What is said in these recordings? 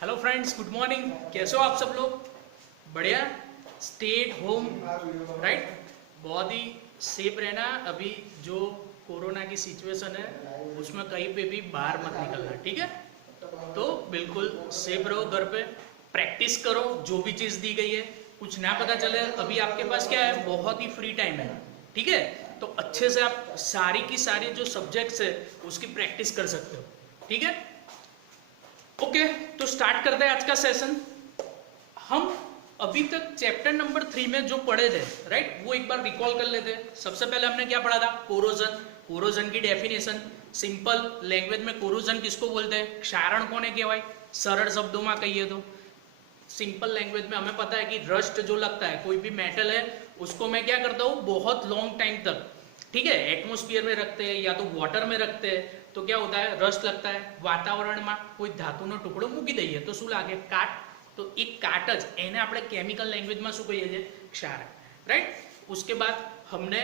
Hello friends, good morning. कैसे हो आप सब लोग? बढ़िया। Stay at home, right. बहुत ही सेफ रहना। अभी जो कोरोना की सिचुएशन है उसमें कहीं पे भी बाहर मत निकलना, ठीक है? तो बिल्कुल सेफ रहो घर पे। प्रैक्टिस करो जो भी चीज़ दी गई है। कुछ ना पता चले, अभी आपके पास क्या है, बहुत ही फ्री टाइम है, ठीक है? तो अच्छे से आप सारी की सारी जो सब्जेक्ट्स है उसकी प्रैक्टिस कर सकते हो, ठीक है? ओके, तो स्टार्ट करते हैं आज का सेशन। हम अभी तक चैप्टर नंबर 3 में जो पढ़े थे, राइट, वो एक बार रिकॉल कर लेते हैं। सबसे पहले हमने क्या पढ़ा था? कोरोजन। कोरोजन की डेफिनेशन सिंपल लैंग्वेज में कोरोजन किसको बोलते हैं? क्षारण कोने कहेवाय? सरल शब्दों में कहिए तो सिंपल लैंग्वेज में हमें पता है कि रस्ट जो लगता है, कोई भी मेटल है उसको मैं क्या करता हूँ, बहुत लॉन्ग टाइम तक, ठीक है, एटमोस्फियर में रखते हैं या तो वाटर में रखते हैं तो क्या होता है, रस्ट लगता है। वातावरण में कोई धातुનો टुकड़ो મૂકી દઈએ तो શું લાગે? કાટ। तो एक काट ज એને આપણે કેમિકल लैंग्वेज में શું કહીએ છીએ? क्षार, राइट। उसके बाद हमने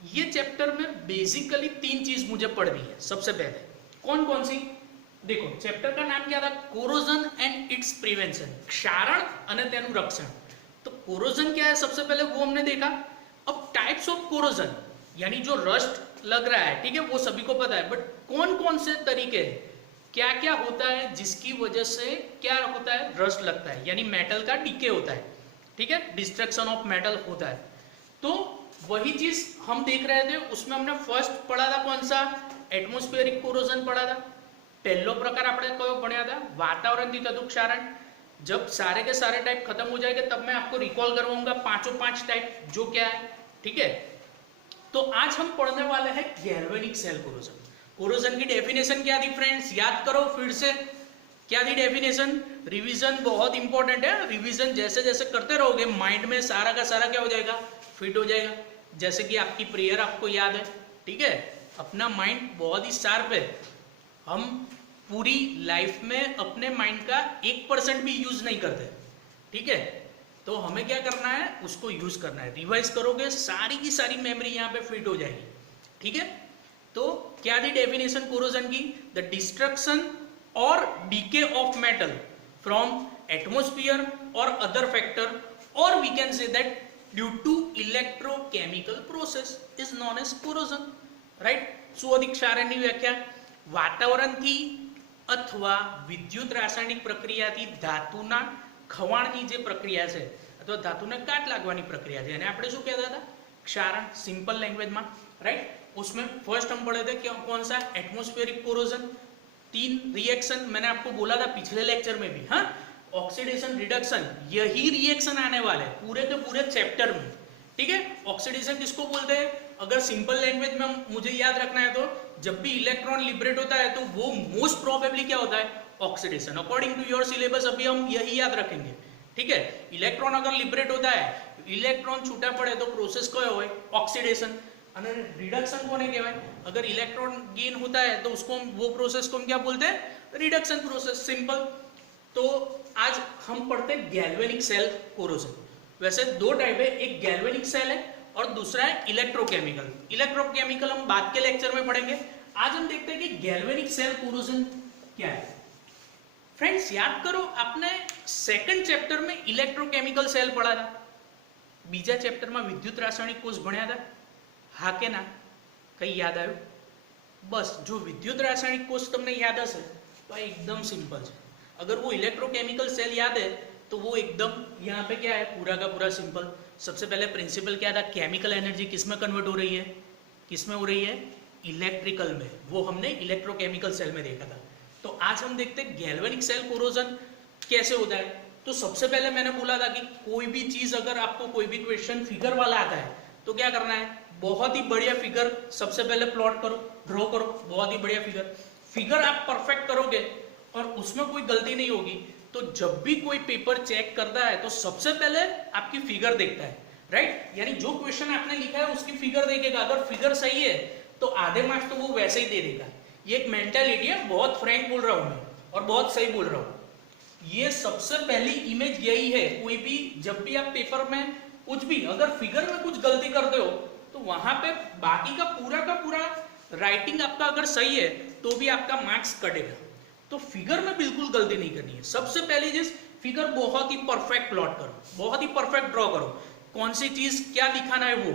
ये चैप्टर में बेसिकली 3 चीज मुझे पढ़नी है। सबसे पहले कौन कौन सी? देखो, चैप्टर का नाम क्या था? कोरोजन एंड इट्स प्रिवेंशन, क्षारण અને તેનું રક્ષણ। तो कोरोजन क्या है सबसे पहले वो हमने देखा। अब टाइप्स ऑफ कोरोजन, यानी जो रस्ट लग रहा है, ठीक है, वो सभी को पता है, बट कौन कौन से तरीके हैं, क्या क्या होता है जिसकी वजह से क्या होता है, रस्ट लगता है, यानी मेटल का डीके होता है, ठीक है, डिस्ट्रक्शन ऑफ मेटल होता है। तो वही चीज हम देख रहे थे। उसमें हमने फर्स्ट पढ़ा था कौन सा? एटमोस्फेरिक कोरोजन पढ़ा था। पहलो प्रकार આપણે કયો ભણ્યા था? वातावरण थी थતું क्षारण। जब सारे के सारे टाइप खत्म हो जाएंगे तब मैं आपको रिकॉल करवाऊंगा पांचों 5 टाइप जो क्या है, ठीक है? तो आज हम पढ़ने वाले हैं गैल्वेनिक सेल कोरोजन। कोरोजन की डेफिनेशन क्या थी फ्रेंड्स? याद करो फिर से, क्या थी डेफिनेशन? रिवीजन बहुत इंपॉर्टेंट है। रिवीजन जैसे जैसे करते रहोगे माइंड में सारा का सारा क्या हो जाएगा, फिट हो जाएगा। जैसे कि आपकी प्रेयर आपको याद है, ठीक है, अपना माइंड बहुत ही शार्प है। हम पूरी लाइफ में अपने माइंड का 1% भी यूज नहीं करते, ठीक है? तो हमें क्या करना है, उसको यूज करना है। रिवाइज करोगे सारी की सारी मेमोरी यहाँ पे फिट हो जाएगी, ठीक है? तो क्या थी डेफिनेशन कोरोजन की? द डिस्ट्रक्शन और decay of metal from atmosphere और अदर फैक्टर, और we can say that due to electrochemical process is known as corrosion, right. શું હતી ક્ષારણની વ્યાખ્યા? વાતાવરણથી અથવા વિદ્યુત રાસાયણિક પ્રક્રિયાથી ધાતુના ખવાણની જે પ્રક્રિયા છે અથવા ધાતુને કાટ લાગવાની પ્રક્રિયા છે એને આપણે શું કહેતા હતા? क्षारण, सिंपल लैंग्वेज में, राइट। उसमें फर्स्ट हम पढ़े थे क्या, कौन सा? Atmospheric corrosion. 3 रिएक्शन मैंने आपको बोला था पिछले लेक्चर में भी, हाँ, ऑक्सीडेशन रिडक्शन, यही रिएक्शन आने वाले पूरे के पूरे चैप्टर में, ठीक है। ऑक्सीडेशन किसको बोलते हैं? अगर सिंपल लैंग्वेज में मुझे याद रखना है तो जब भी इलेक्ट्रॉन लिबरेट होता है तो वो मोस्ट प्रोबेबली क्या होता है? Oxidation. According to your syllabus अभी हम यही याद रखेंगे, ठीक है। इलेक्ट्रॉन अगर लिबरेट होता है, इलेक्ट्रॉन छूटा पड़े तो प्रोसेस कयो होय? ऑक्सीडेशन। અને रिडक्शन कोने कहेवाय? अगर इलेक्ट्रॉन गेन होता है तो उसको वो प्रोसेस को हम क्या बोलते हैं? Reduction process, simple. तो आज हम पढ़ते हैं गैल्वेनिक सेल कोरोजन। वैसे 2 टाइप है, एक गैल्वेनिक सेल है और दूसरा है इलेक्ट्रोकेमिकल। इलेक्ट्रोकेमिकल हम बाद के लेक्चर में पढ़ेंगे। आज हम देखते हैं कि गैल्वेनिक सेल कोरोजन क्या है। फ्रेंड्स याद करो, आपने सेकंड चैप्टर में इलेक्ट्रोकेमिकल सेल पढ़ा था, बीजा चैप्टर में विद्युत रासायनिक कोष भण्या था, हाँ के ना? कई याद आयो? बस जो विद्युत रासायनिक कोष तमने याद हशे तो एकदम सिंपल है। अगर वो इलेक्ट्रोकेमिकल सेल याद है तो वो एकदम यहाँ पे क्या है, पूरा का पूरा सिंपल। सबसे पहले प्रिंसिपल क्या था? केमिकल एनर्जी किस में कन्वर्ट हो रही है? किस में हो रही है? इलेक्ट्रिकल में। वो हमने इलेक्ट्रोकेमिकल सेल में देखा था। तो आज हम देखते हैं गैल्वेनिक सेल कोरोजन कैसे होता है। तो सबसे पहले मैंने बोला था कि कोई भी चीज अगर आपको कोई भी क्वेश्चन फिगर वाला आता है तो क्या करना है? बहुत ही बढ़िया फिगर सबसे पहले प्लॉट करो, ड्रॉ करो, बहुत ही बढ़िया फिगर। फिगर आप परफेक्ट करोगे और उसमें कोई गलती नहीं होगी तो जब भी कोई पेपर चेक करता है तो सबसे पहले आपकी फिगर देखता है, राइट। यानी जो क्वेश्चन आपने लिखा है उसकी फिगर देखेगा। अगर फिगर सही है तो आधे मार्क्स तो वो वैसे ही दे देगा। ये एक मेंटालिटी है, बहुत फ्रैंक बोल रहा हूं मैं और बहुत सही बोल रहा हूं। ये सबसे पहली इमेज यही है। कोई भी जब भी आप पेपर में कुछ भी अगर फिगर में कुछ गलती करते हो तो वहां पे बाकी का पूरा राइटिंग आपका अगर सही है तो भी आपका मार्क्स कटेगा। तो फिगर में बिल्कुल गलती नहीं करनी है। सबसे पहली चीज, फिगर बहुत ही परफेक्ट प्लॉट करो, बहुत ही परफेक्ट ड्रॉ करो, कौन सी चीज क्या दिखाना है वो,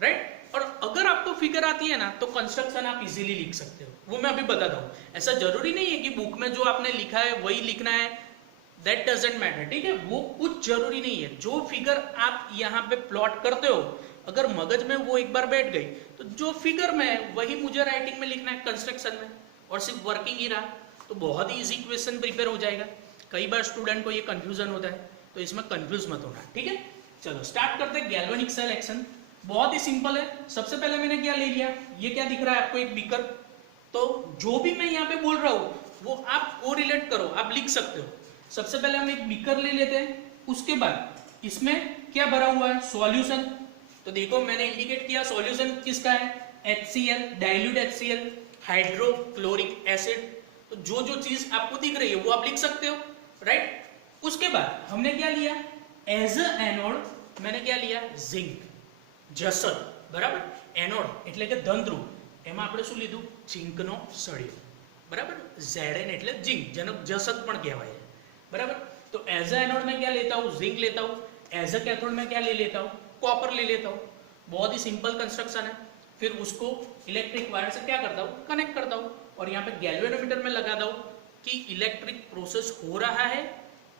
राइट। और अगर आपको फिगर आती है ना तो कंस्ट्रक्शन आप इजीली लिख सकते हो, वो मैं अभी बताता हूँ। ऐसा जरूरी नहीं है कि बुक में जो आपने लिखा है वही लिखना है, दैट डजंट मैटर, ठीक है, वो कुछ जरूरी नहीं है। जो फिगर आप यहाँ पे प्लॉट करते हो, अगर मगज में वो एक बार बैठ गई तो जो फिगर में है वही मुझे राइटिंग में लिखना है, कंस्ट्रक्शन में, और सिर्फ वर्किंग ही रहा तो बहुत ही इजी क्वेश्चन प्रिपेयर हो जाएगा। कई बार स्टूडेंट को ये कंफ्यूजन होता है, तो इसमें कंफ्यूज मत होना, ठीक है। चलो स्टार्ट करते हैं गैल्वेनिक सेल एक्शन। बहुत ही सिंपल है। सबसे पहले मैंने क्या ले लिया, ये क्या दिख रहा है आपको, एक बीकर। तो जो भी मैं यहाँ पे बोल रहा हूँ वो आप को रिलेट करो, आप लिख सकते हो। सबसे पहले हम एक बीकर ले लेते हैं, उसके बाद इसमें क्या भरा हुआ है, सॉल्यूशन। तो देखो मैंने इंडिकेट किया सॉल्यूशन किसका है, HCl, dilute HCl, hydrochloric acid. तो जो जो चीज आपको दिख रही है वो आप लिख सकते हो, राइट। उसके बाद हमने क्या लिया, एज अ एनोड मैंने क्या लिया, जिंक, જસત, બરાબર। એનોડ એટલે કે ધનધ્રુવ, એમાં આપણે શું લીધું, ઝીંકનો સળિયો, બરાબર। Zn એટલે ઝીંક, જેને જસત પણ કહેવાય છે, બરાબર। तो एज अ एनोड में क्या लेता हूँ, जिंक लेता हूँ। एज अ कैथोड में क्या ले लेता हूँ, कॉपर ले लेता हूँ। बहुत ही सिंपल कंस्ट्रक्शन है। फिर उसको इलेक्ट्रिक वायर से क्या करता हूँ, कनेक्ट करता हूँ, और यहाँ पे गैल्वेनोमीटर में लगाता हूँ कि इलेक्ट्रिक प्रोसेस हो रहा है,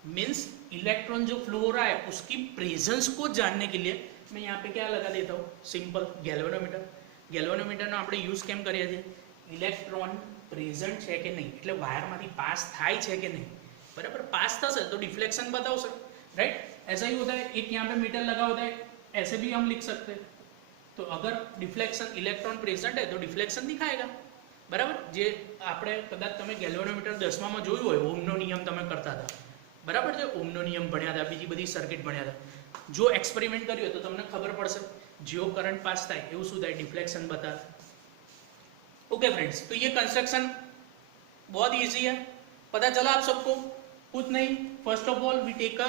मीन्स इलेक्ट्रॉन जो फ्लो हो रहा है उसकी प्रेजेंस को जानने के लिए मैं यहाँ पे क्या लगा देता हूँ, सिंपल गैल्वेनोमीटर। ગેલ્વેનોમીટરનો આપણે યુઝ કેમ કરીએ છીએ, ઇલેક્ટ્રોન પ્રેઝન્ટ છે કે નહીં, એટલે વાયરમાંથી પાસ થાય છે કે નહીં, बराबर। पास થશે तो डिफ्लेक्शन बताओ, राइट। ऐसा ही होता है, एक यहाँ पे मीटर लगा होता है, ऐसे भी हम लिख सकते हैं। तो अगर डिफ्लेक्शन, इलेक्ट्रॉन प्रेजेंट है तो डिफ्लेक्शन दिखाएगा, बराबर। जे આપણે કદાચ તમે ગેલ્વેનોમીટર 10મામાં જોયું હોય, ઓહમનો નિયમ તમે કરતા હતા, બરાબર છે, ઓહમનો નિયમ ભણ્યા હતા, બીજી બધી સર્કિટ ભણ્યા હતા। જો એક્સપેરિમેન્ટ કર્યું હોય તો તમને ખબર પડશે, જો કરંટ પાસ થાય એવું શું થાય, डिफ्लेक्शन बताता। ओके फ्रेंड्स, तो ये कंस्ट्रक्शन बहुत इजी है, पता चला आप सबको। कुछ नहीं, first of all we take a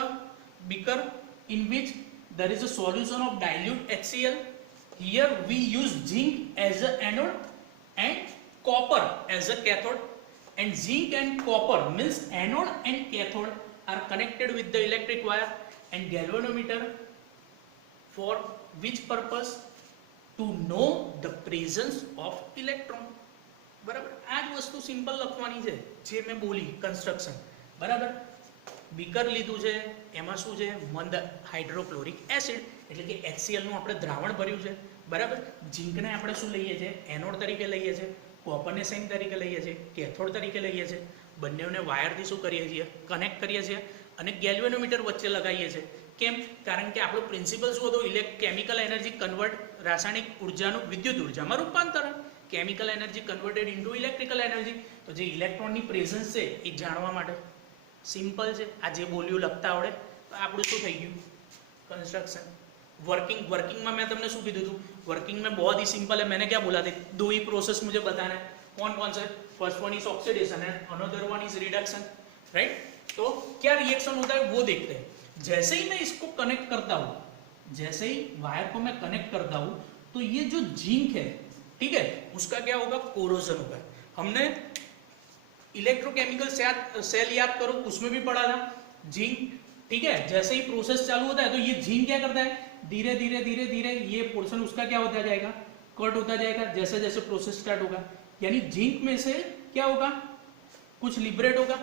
beaker in which there is a solution of dilute HCl. Here we use zinc as a anode and copper as a cathode, and zinc and copper means anode and cathode are connected with the electric wire and galvanometer. For which purpose? To know the presence of electron, बराबर। आज वस्तु simple લખવાની છે જે મેં બોલી, construction, બરાબર। Beaker લીધું છે, એમાં શું છે, મંદ હાઇડ્રોક્લોરિક એસિડ એટલે કે HCl નું આપણે દ્રાવણ ભર્યું છે, બરાબર। ઝીંકને આપણે શું લઈએ છીએ, એનોડ તરીકે લઈએ છીએ, કોપરને સેમ તરીકે લઈએ છીએ, કેથોડ તરીકે લઈએ છીએ। બંનેને વાયરથી શું કરીએ છીએ, કનેક્ટ કરીએ છીએ, અને ગેલ્વેનોમીટર વચ્ચે લગાવીએ છીએ। કેમ? કારણ કે આપણો પ્રિન્સિપલ શું હતો, કેમિકલ એનર્જી કન્વર્ટ, રાસાયણિક ઉર્જાનું વિદ્યુત ઉર્જામાં રૂપાંતરણ, chemical energy converted into electrical energy. તો જે ઇલેક્ટ્રોનની પ્રેઝન્સ છે એ જાણવા માટે सिंपल है। आ जे बोल्यू लगता आवड़े तो आपणुं शुं थई गयुं, कंस्ट्रक्शन। वर्किंग में मैं तमने शुं कीधुं हतुं, वर्किंग में बहुत ही सिंपल है। मैंने क्या बोला था, दो ही प्रोसेस मुझे बताना है, कौन कौन से, first one is oxidation and another one is reduction, right. तो क्या रिएक्शन होता है वो देखते हैं। जैसे ही मैं इसको कनेक्ट करता हूँ, जैसे ही वायर को मैं कनेक्ट करता हूँ, तो ये जो जिंक है, ठीक है, उसका क्या होगा, कोरोजन होगा। हमने इलेक्ट्रोकेमिकल सेल याद करो, उसमें भी पढ़ा था जिंक, ठीक है। जैसे ही प्रोसेस चालू होता है तो ये जिंक क्या करता है, धीरे धीरे धीरे धीरे ये पोर्शन उसका क्या होता जाएगा, कट होता जाएगा जैसे जैसे प्रोसेस स्टार्ट होगा। यानी जिंक में से क्या होगा, कुछ लिबरेट होगा,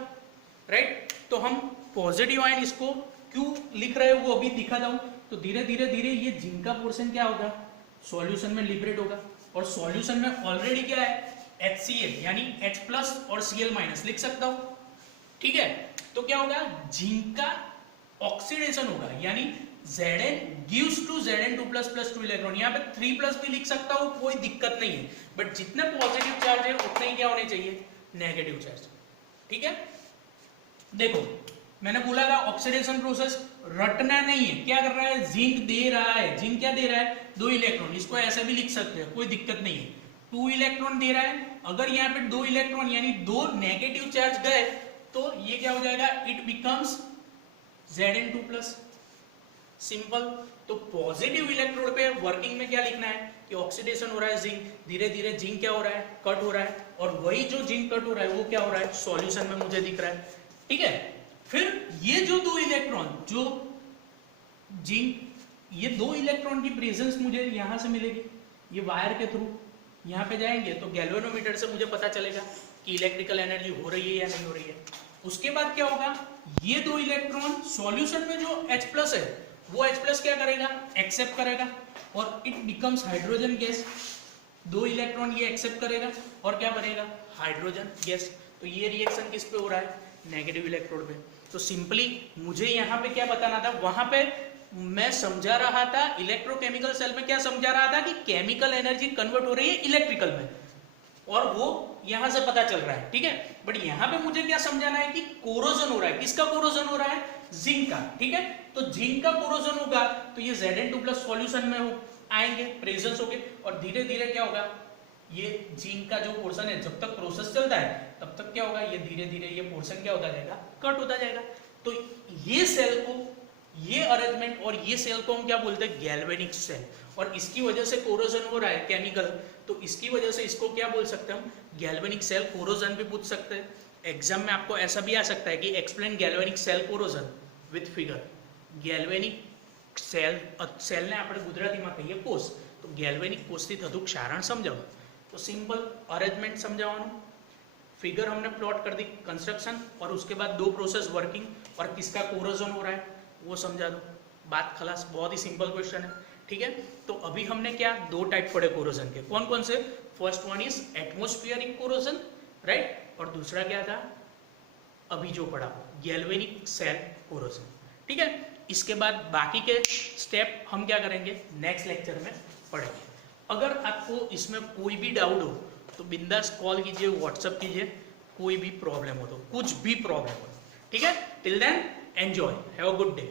राइट। तो हम पॉजिटिव आयन इसको क्यों लिख रहे हैं वो अभी दिखाता हूं। तो धीरे धीरे धीरे ये जिंक का पोर्शन क्या होगा, सॉल्यूशन में लिबरेट होगा, और सॉल्यूशन में ऑलरेडी क्या है, HCl यानी H प्लस और Cl माइनस लिख सकता हूं, ठीक है। तो क्या होगा, जिंक का ऑक्सीडेशन होगा, यानी Zn gives to Zn2 plus plus 2 electron. यहाँ पे 3 प्लस भी लिख सकता हूँ, कोई दिक्कत नहीं है, बट जितने पॉजिटिव चार्ज है उतने ही क्या होने चाहिए, नेगेटिव चार्ज, ठीक है। देखो मैंने बोला था ऑक्सीडेशन प्रोसेस रटना नहीं है, क्या कर रहा है, जिंक दे रहा है, जिंक क्या दे रहा है, 2 इलेक्ट्रॉन, इसको ऐसे भी लिख सकते हैं, कोई दिक्कत नहीं है। 2 इलेक्ट्रॉन दे रहा है, अगर यहाँ पे 2 इलेक्ट्रॉन यानी 2 नेगेटिव चार्ज गए तो ये क्या हो जाएगा, it becomes Zn2 plus, simple. तो पॉजिटिव इलेक्ट्रोड पे वर्किंग में क्या लिखना है, कि ऑक्सीडेशन हो रहा है जिंक, धीरे धीरे जिंक क्या हो रहा है, कट हो रहा है, और वही जो जिंक कट हो रहा है वो क्या हो रहा है, सॉल्यूशन में मुझे दिख रहा है। ठीक है, फिर ये जो दो इलेक्ट्रॉन, जो जिंक, ये दो इलेक्ट्रॉन की प्रेजेंस मुझे यहां से मिलेगी, ये वायर के थ्रू यहाँ पे जाएंगे तो गैल्वेनोमीटर से मुझे पता चलेगा कि इलेक्ट्रिकल एनर्जी हो रही है या नहीं हो रही है। उसके बाद क्या होगा, ये दो इलेक्ट्रॉन सॉल्यूशन में जो H+ है वो H+ क्या करेगा, एक्सेप्ट करेगा और इट बिकम्स हाइड्रोजन गैस। दो इलेक्ट्रॉन ये एक्सेप्ट करेगा और क्या बनेगा, हाइड्रोजन गैस। तो ये रिएक्शन किस पे हो रहा है, नेगेटिव इलेक्ट्रोड पे। तो सिंपली मुझे यहाँ पे क्या बताना था, वहां पे मैं समझा रहा था इलेक्ट्रोकेमिकल सेल में, क्या समझा रहा था कि केमिकल एनर्जी कन्वर्ट हो रही है इलेक्ट्रिकल में, और वो यहां से पता चल रहा है। ठीक है, बट यहां पे मुझे क्या समझाना है कि कोरोजन हो रहा है। किसका कोरोजन हो रहा है, जिंक का। ठीक है, तो जिंक का कोरोजन होगा तो ये Zn2+ सॉल्यूशन में आएंगे, प्रेजेंस होगे, और धीरे धीरे क्या होगा, ये जिंक का जो पोर्शन है जब तक प्रोसेस चलता है तब तक क्या होगा, ये धीरे धीरे ये पोर्शन क्या होता जाएगा, कट होता जाएगा। तो ये सेल को, ये अरेंजमेंट और ये सेल को हम क्या बोलते हैं, गैल्वेनिक सेल। और इसकी वजह से कोरोजन हो रहा है केमिकल, तो इसकी वजह से इसको क्या बोल सकते हैं हम, गैल्वेनिक सेल कोरोजन भी पूछ सकते हैं। एग्जाम में आपको ऐसा भी आ सकता है कि explain galvanic cell corrosion with figure. Galvanic સેલને આપણે ગુજરાતીમાં કહીએ કોષ, તો ગેલ્વેનિક કોષથી થતું ક્ષારણ સમજાવો તો સિंपल अरेंजमेंट समझावानो, फिगर हमने प्लॉट कर दी, कंस्ट्रक्शन, और उसके बाद दो प्रोसेस वर्किंग और किसका कोरोजन हो रहा है वो समझा दो, बात खलास। बहुत ही सिंपल क्वेश्चन है। ठीक है, तो अभी हमने क्या, दो टाइप पढ़े कोरोजन के, कौन कौन से, first one is atmospheric corrosion, right, और दूसरा क्या था अभी जो पढ़ा, गैल्वेनिक सेल कोरोजन। ठीक है, इसके बाद बाकी के स्टेप हम क्या करेंगे, नेक्स्ट लेक्चर में पढ़ेंगे। अगर आपको इसमें कोई भी डाउट हो तो बिंदास कॉल कीजिए, व्हाट्सएप कीजिए, कोई भी प्रॉब्लम हो तो, कुछ भी प्रॉब्लम हो। ठीक है, till then enjoy, have a good day.